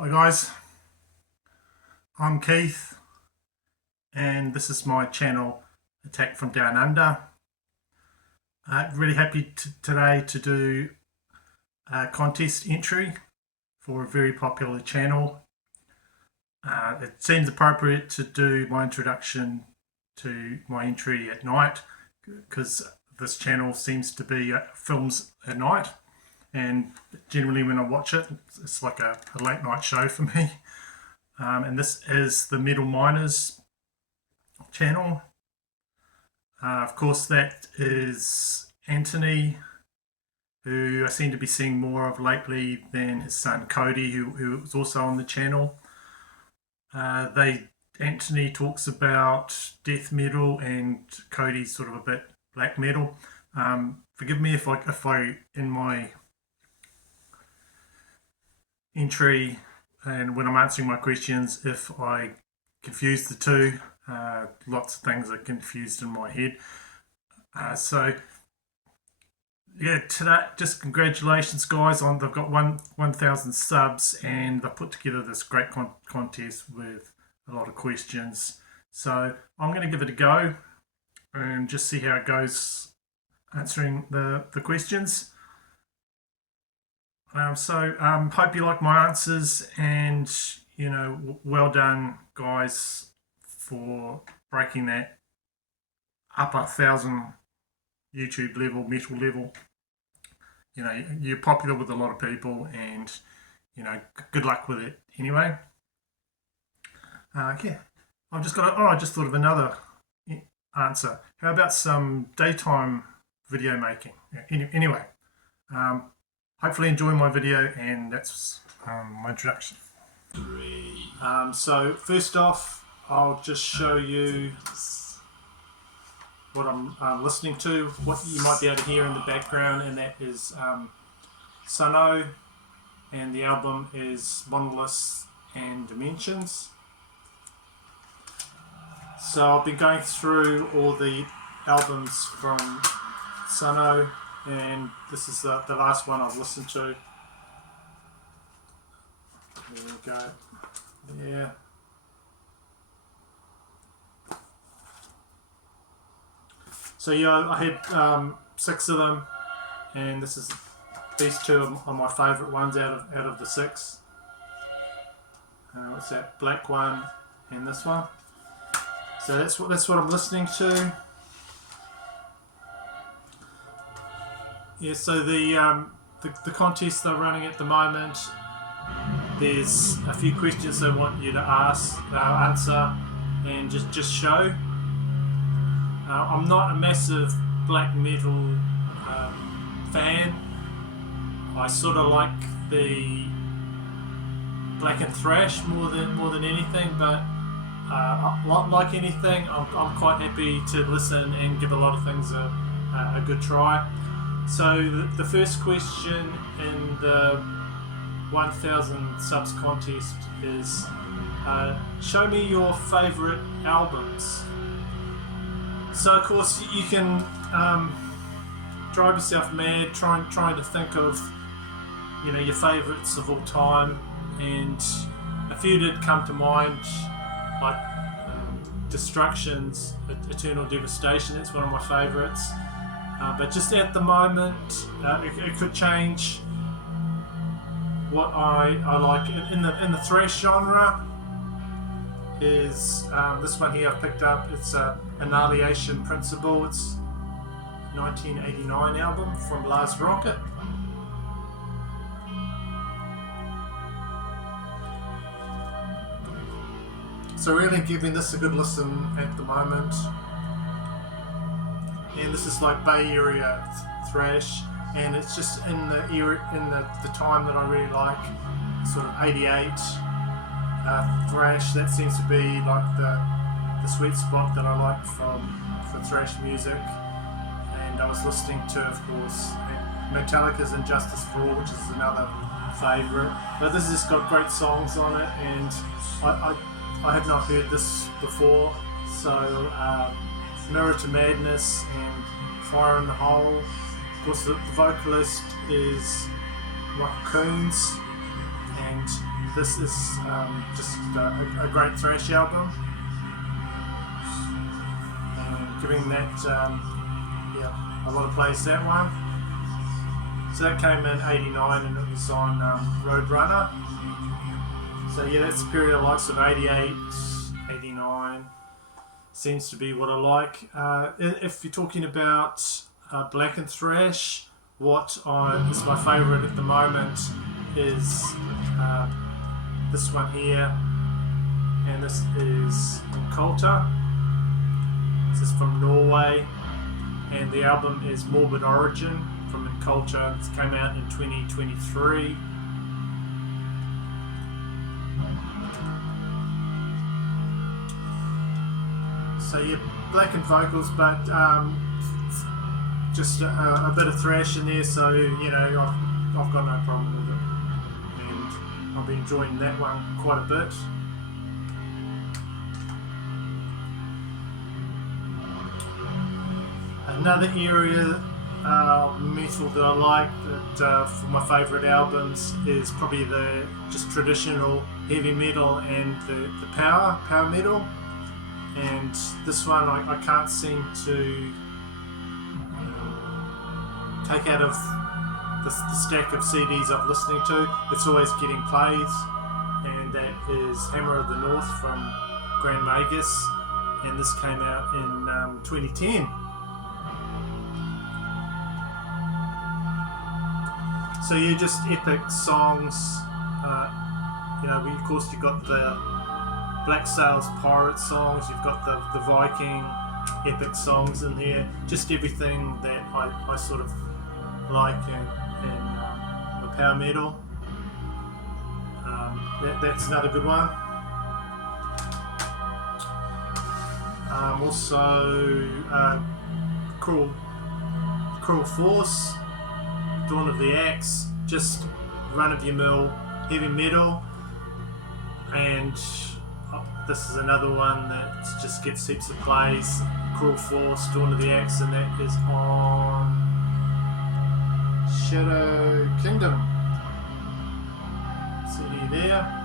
Hi guys, I'm Keith and this is my channel Attack from Down Under. Really happy today to do a contest entry for a very popular channel. It seems appropriate to do my introduction to my entry at night because this channel seems to be films at night, and generally when I watch it, it's like a late night show for me. And this is the Metal Miners channel. Of course, that is Anthony, who I seem to be seeing more of lately than his son Codi, who is also on the channel. Anthony talks about death metal and Codi's sort of a bit black metal. Forgive me if I in my entry and when I'm answering my questions, if I confuse the two. Lots of things are confused in my head. So yeah, today, just congratulations guys on they've got 1,000 subs, and they've put together this great contest with a lot of questions. So I'm going to give it a go and just see how it goes answering the questions. Hope you like my answers, and well done guys for breaking that upper 1,000 YouTube level, metal level. You're popular with a lot of people, and good luck with it anyway. Yeah, I just thought of another answer. How about some daytime video making? Anyway, hopefully enjoy my video, and that's my introduction. So first off, I'll just show you what I'm listening to, what you might be able to hear in the background, and that is Sunno, and the album is Monoliths and Dimensions. So I've been going through all the albums from Sunno, and this is the last one I've listened to. There we go. Yeah. So yeah, I had 6 of them, and these 2 are my favourite ones out of the 6. What's that? Black one and this one. So that's what I'm listening to. Yeah. So the contest they're running at the moment, there's a few questions they want you to answer, and just show. I'm not a massive black metal fan. I sort of like the black and thrash more than anything, but like anything, I'm quite happy to listen and give a lot of things a good try. So the first question in the 1,000 subs contest is show me your favourite albums. So of course you can drive yourself mad trying to think of your favourites of all time, and a few did come to mind, like Destruction's Eternal Devastation. That's one of my favourites, but just at the moment it could change. What I like in the thrash genre is this one here I've picked up. It's Annihilation Principle. It's 1989 album from Lars Rocket. So really giving this a good listen at the moment. And this is like Bay Area thrash, and it's just in the time that I really like, sort of 88 thrash. That seems to be like the sweet spot that I like for thrash music. And I was listening to, of course, Metallica's Injustice for All, which is another favourite. But this has got great songs on it, and I have not heard this before. So Mirror to Madness and Fire in the Hole. Of course, the vocalist is Rock Coons, and this is just a great thrash album, and giving that a lot of plays, that one. So that came in '89 and it was on Roadrunner. So yeah, that's the period I like, sort of '88, '89 seems to be what I like. If you're talking about black and thrash, what is my favourite at the moment is this one here, and this is Kolta. This is from Norway, and the album is Morbid Origin from Kolta. It came out in 2023. So yeah, black and vocals, but just a bit of thrash in there, so you know, I've got no problem with it, and I've been enjoying that one quite a bit. Another area of metal that I like, that for my favourite albums, is probably the just traditional heavy metal and the power metal. And this one I can't seem to take out of the stack of CDs I've listening to. It's always getting plays, and that is Hammer of the North from Grand Magus, and this came out in 2010. So yeah, just epic songs. You know, of course you've got the Black Sails pirate songs, you've got the Viking epic songs in here, just everything that I sort of like in the power metal. That's another good one. Also Cruel Force, Dawn of the Axe, just run-of-your-mill heavy metal. And this is another one that just gets heaps of plays. Cruel Force, Dawn of the Axe, and that is on Shadow Kingdom CD there.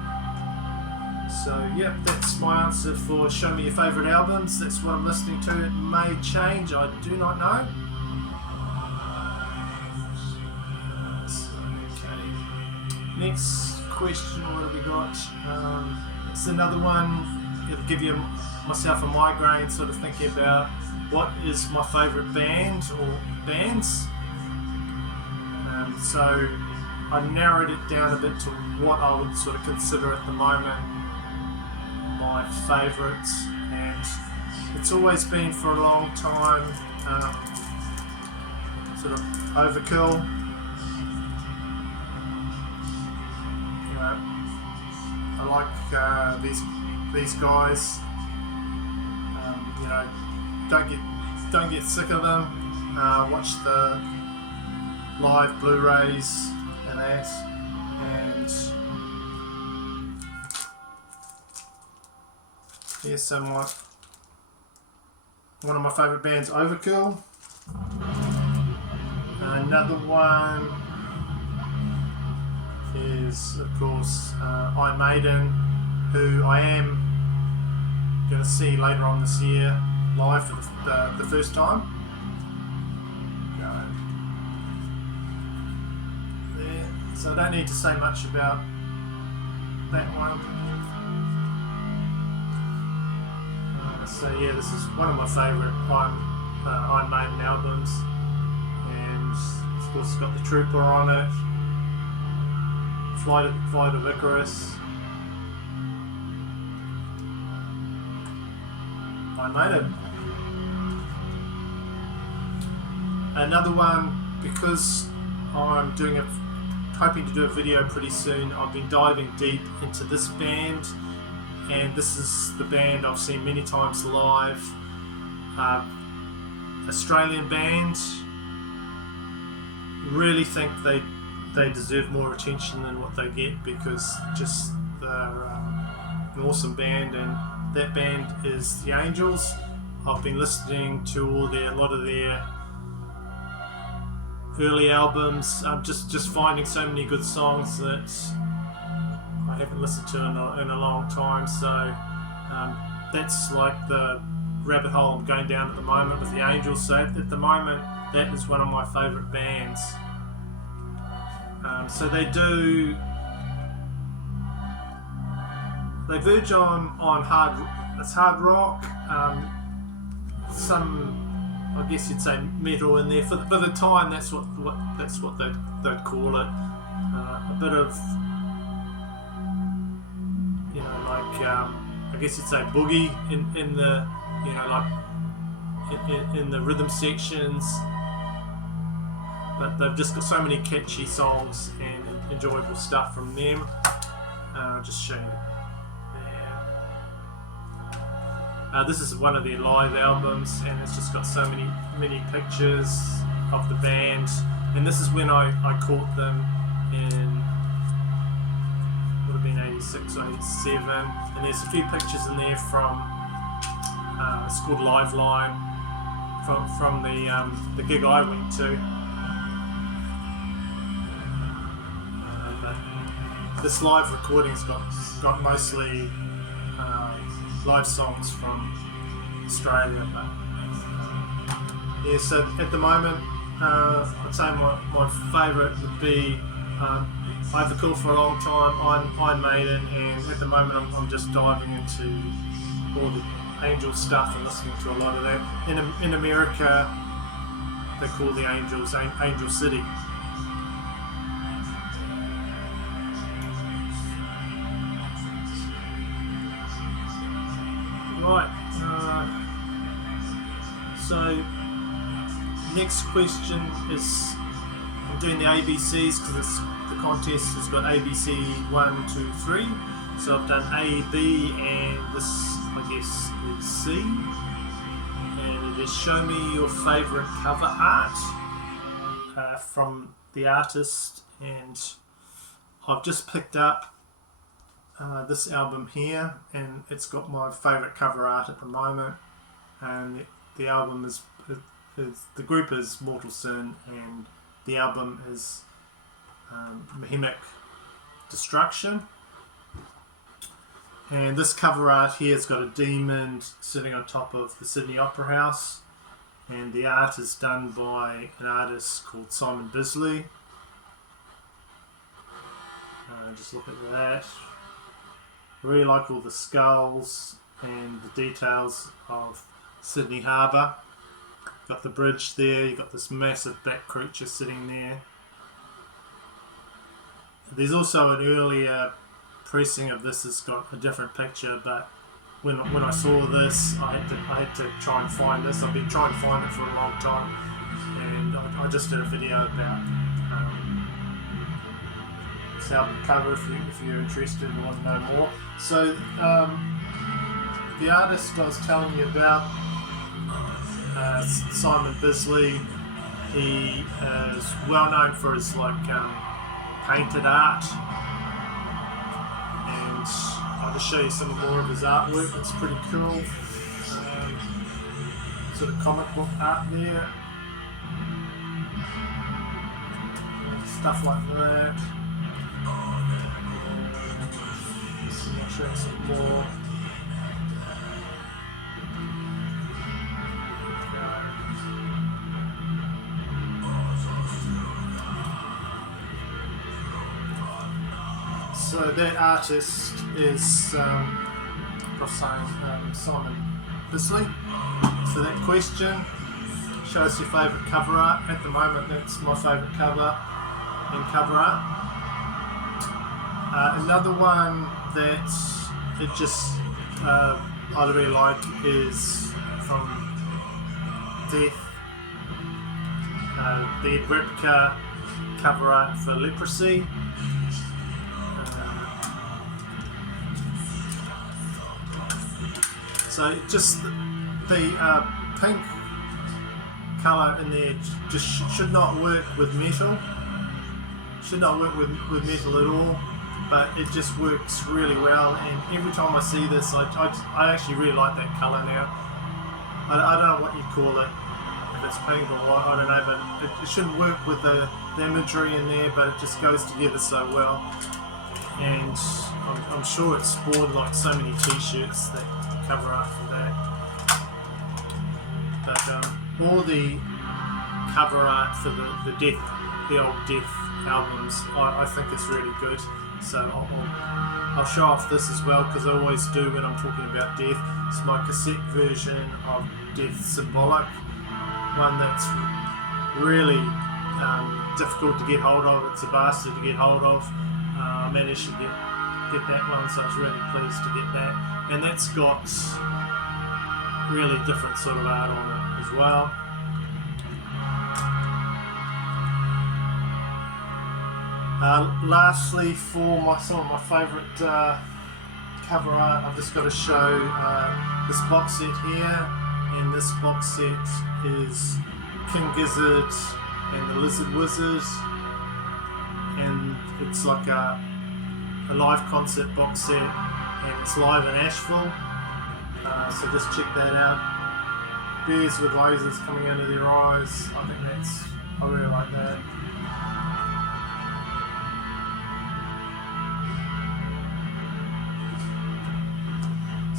So yep, that's my answer for show me your favourite albums. That's what I'm listening to. It may change, I do not know. Okay, next question, what have we got? It's another one. It'll give you myself a migraine, sort of thinking about what is my favourite band or bands. So I narrowed it down a bit to what I would sort of consider at the moment my favourites, and it's always been for a long time sort of Overkill. You know, I like these guys. You know, don't get sick of them. Watch the live Blu-rays and that, and yeah, so one of my favourite bands, Overkill. Another one is, of course, Iron Maiden, who I am going to see later on this year live for the first time. There. So I don't need to say much about that one. So yeah, this is one of my favourite Iron Maiden albums, and of course it's got the Trooper on it, Flight of Icarus. Iron Maiden. Another one, because I'm hoping to do a video pretty soon. I've been diving deep into this band, and this is the band I've seen many times live. Australian band. Really think they deserve more attention than what they get, because just they're an awesome band, and that band is The Angels. I've been listening to a lot of their early albums. I'm just finding so many good songs that I haven't listened to in a long time, so that's like the rabbit hole I'm going down at the moment with the Angels. So at the moment, that is one of my favourite bands. So they verge on hard rock, some, I guess you'd say, metal in there. For the time, that's what they'd call it. A bit of, I guess you'd say boogie in the, in the rhythm sections. But they've just got so many catchy songs and enjoyable stuff from them. I'll just show you there. This is one of their live albums, and it's just got so many pictures of the band. And this is when I caught them in, would have been 86 or 87. And there's a few pictures in there from, it's called Live Line, from the gig I went to. This live recording's got mostly live songs from Australia, but yeah. So at the moment, I'd say my favourite would be I've been cool for a long time, Iron Maiden, and at the moment I'm just diving into all the Angel stuff and listening to a lot of that. In America, they call the Angels Angel City. Right, so next question is, I'm doing the ABCs because the contest has got ABC 1, 2, 3. So I've done A, B, and this, I guess, is C. And it is show me your favourite cover art from the artist, and I've just picked up this album here, and it's got my favourite cover art at the moment. And the album is the group is Mortal Sin, and the album is Bohemic Destruction. And this cover art here has got a demon sitting on top of the Sydney Opera House, and the art is done by an artist called Simon Bisley. Just look at that. Really like all the skulls and the details of Sydney Harbour. Got the bridge there, you've got this massive bat creature sitting there. There's also an earlier pressing of this that's got a different picture, but when I saw this, I had to try and find this. I've been trying to find it for a long time, and I just did a video about this album cover if you're interested and want to know more. So the artist I was telling you about, Simon Bisley, he is well known for his painted art, and I'll just show you some more of his artwork. It's pretty cool. Sort of comic book art there, stuff like that. I'll show you some more. So that artist is Simon Bisley. So that question, show us your favourite cover art. At the moment, that's my favourite cover and cover art. Another one that I really like is from Death, the Ed Repka cover art for Leprosy. So just the pink colour in there just should not work with metal. Should not work with metal at all, but it just works really well. And every time I see this, I actually really like that colour now. I don't know what you'd call it, if it's pink or what, I don't know, but it shouldn't work with the imagery in there, but it just goes together so well. and I'm sure it spawned like so many t-shirts that cover art for that. But all the cover art for the old Death albums, I think is really good. So I'll show off this as well, because I always do when I'm talking about Death. It's my cassette version of Death Symbolic, one that's really difficult to get hold of. It's a bastard to get hold of. I managed to get that one, so I was really pleased to get that. And that's got really different sort of art on it as well. Lastly, for some of my favourite cover art, I've just got to show this box set here, and this box set is King Gizzard and the Lizard Wizard, and it's like a live concert box set, and it's live in Asheville, so just check that out. Bears with lasers coming out of their eyes, I really like that.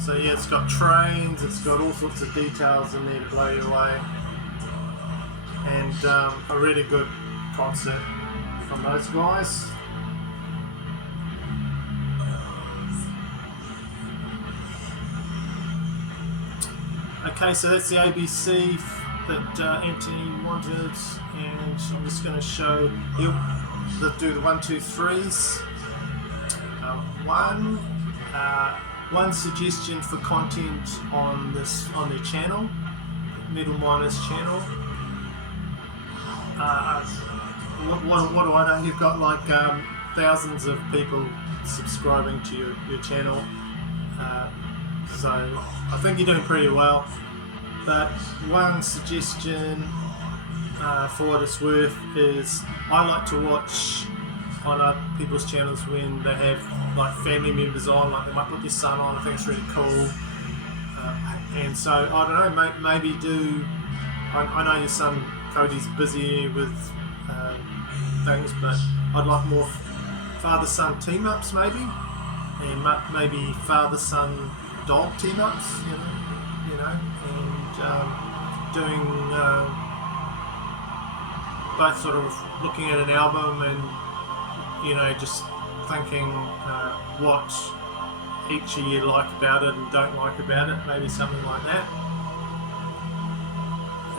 So yeah, it's got trains, it's got all sorts of details in there to blow you away, and a really good concert from those guys. Okay, so that's the ABC that Anthony wanted, and I'm just going to show you do the 1, 2, 3s. One suggestion for content on their channel, Metal Miners channel. What do I know? You've got like thousands of people subscribing to your channel, so I think you're doing pretty well. But one suggestion, for what it's worth, is I like to watch on other people's channels when they have like family members on, like they might put their son on. I think it's really cool, and so I don't know, maybe do. I know your son Cody's busy with things, but I'd like more father-son team-ups, maybe, and maybe father-son dog team-ups, you know, and doing both sort of looking at an album and just thinking what each of you like about it and don't like about it, maybe something like that.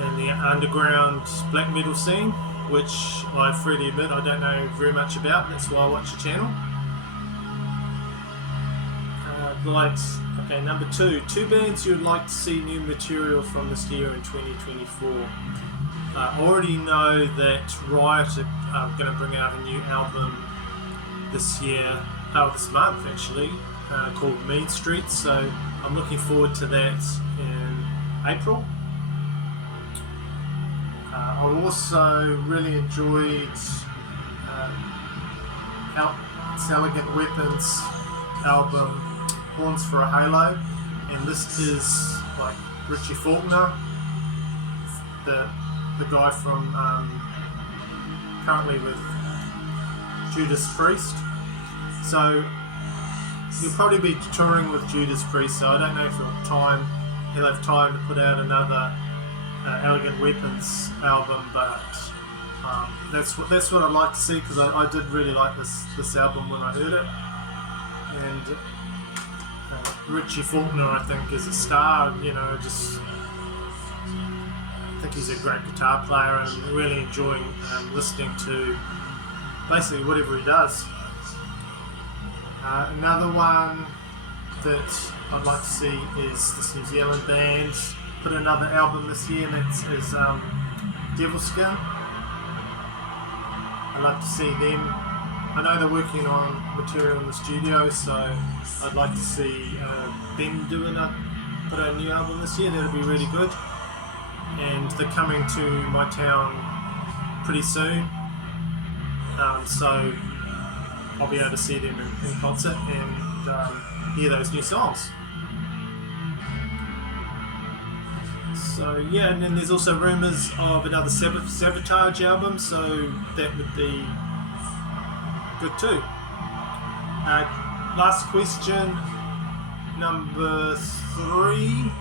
And the underground black metal scene, which I freely admit I don't know very much about, that's why I watch the channel. Okay, number 2 bands you'd like to see new material from this year in 2024. I already know that Riot are going to bring out a new album this month actually, called Mean Streets, so I'm looking forward to that in April. I also really enjoyed Elegant Weapons album Horns for a Halo, and this is like Richie Faulkner, the guy from currently with Judas Priest. So you'll probably be touring with Judas Priest, so I don't know if he'll have time to put out another Elegant Weapons album, but that's what I'd like to see, because I did really like this album when I heard it. And Richie Faulkner, I think, is a star. I think he's a great guitar player, and I'm really enjoying listening to basically whatever he does. Another one that I'd like to see is this New Zealand band put another album this year, and that is Devil Skin. I'd like to see them. I know they're working on material in the studio, so I'd like to see them put out a new album this year. That'll be really good. And they're coming to my town pretty soon, so I'll be able to see them in concert and hear those new songs. So yeah, and then there's also rumours of another Sabotage album, so that would be good too. Last question, number 3.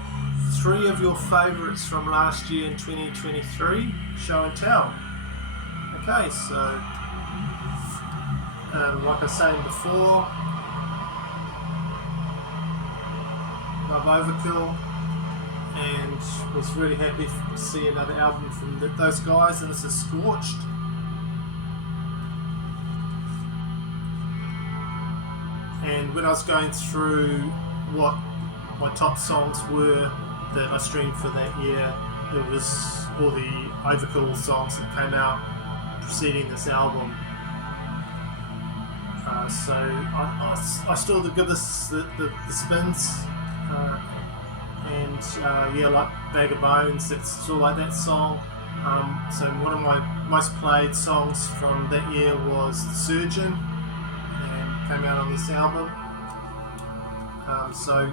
3 of your favourites from last year in 2023, show and tell. Okay, so like I was saying before, love Overkill, and was really happy to see another album from those guys, and this is Scorched. And when I was going through what my top songs were that I streamed for that year, it was all the Overkill songs that came out preceding this album. So I still give this the spins, and yeah, like Bag of Bones, that's still like that song. So one of my most played songs from that year was The Surgeon, and came out on this album. So,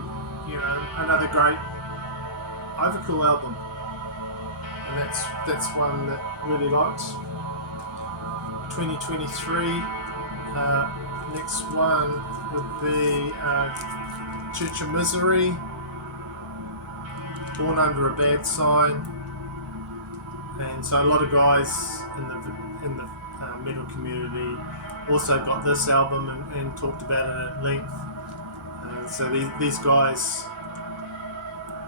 you know, another great Overkill album, and that's one that really liked. 2023. Next one would be Church of Misery, Born Under a Bad Sign, and so a lot of guys in the metal community also got this album and talked about it at length. So these guys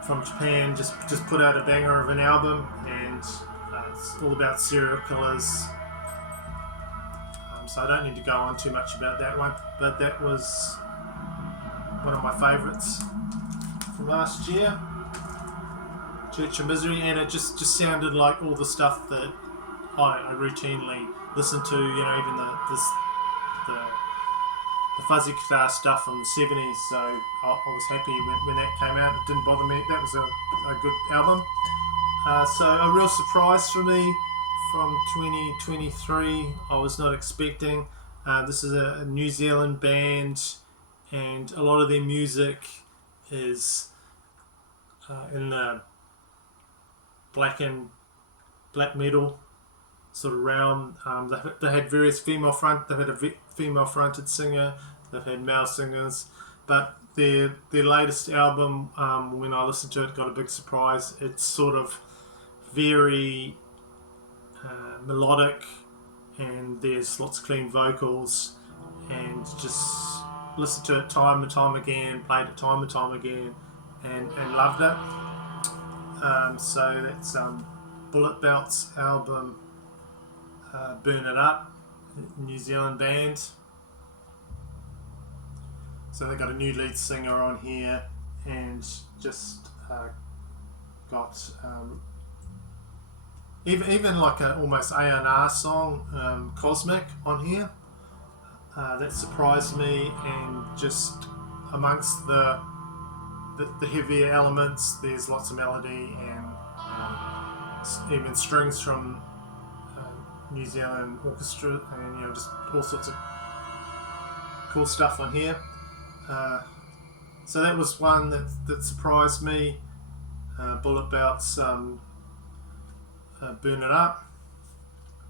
from Japan just put out a banger of an album, and it's all about serial killers. So I don't need to go on too much about that one, but that was one of my favourites from last year, Church of Misery, and it just sounded like all the stuff that I routinely listen to. You know, even the fuzzy guitar stuff from the 70s. So I was happy when that came out. It didn't bother me. That was a good album. So a real surprise for me from 2023, I was not expecting. This is a New Zealand band, and a lot of their music is in the black metal sort of realm. They had various they've had a female fronted singer, they've had male singers, but their latest album, when I listened to it, got a big surprise. It's sort of very melodic, and there's lots of clean vocals, and just listened to it time and time again, played it time and time again, and loved it. So that's Bullet Belt's album, Burn It Up, New Zealand band. So they got a new lead singer on here, and just got even like a almost A&R song, Cosmic, on here. That surprised me, and just amongst the heavier elements, there's lots of melody and even strings from New Zealand orchestra, and you know, just all sorts of cool stuff on here. So that was one that surprised me. Bullet Belt's Burn It Up.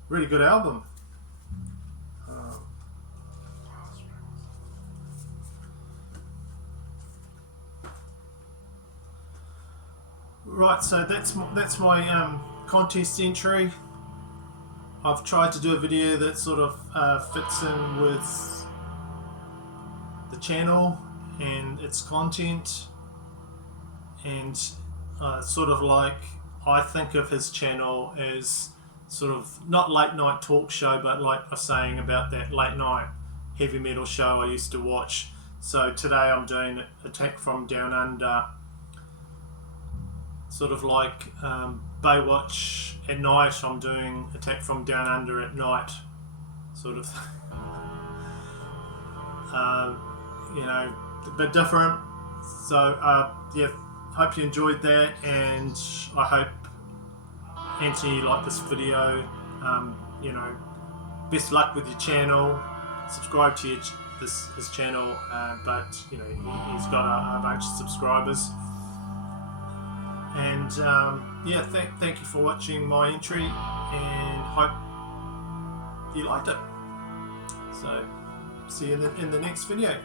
Really good album. Right, so that's my contest entry. I've tried to do a video that sort of fits in with the channel and its content, and sort of like, I think of his channel as sort of not late night talk show, but like I was saying about that late night heavy metal show I used to watch. So today I'm doing Attack from Down Under, sort of like Baywatch at night. I'm doing Attack from Down Under at night, sort of. You know, a bit different. So yeah, hope you enjoyed that, and I hope, Anthony, you like this video. You know, best luck with your channel. Subscribe to his channel, but you know, he's got a bunch of subscribers. And yeah, thank you for watching my entry, and hope you liked it. So see you in the next video.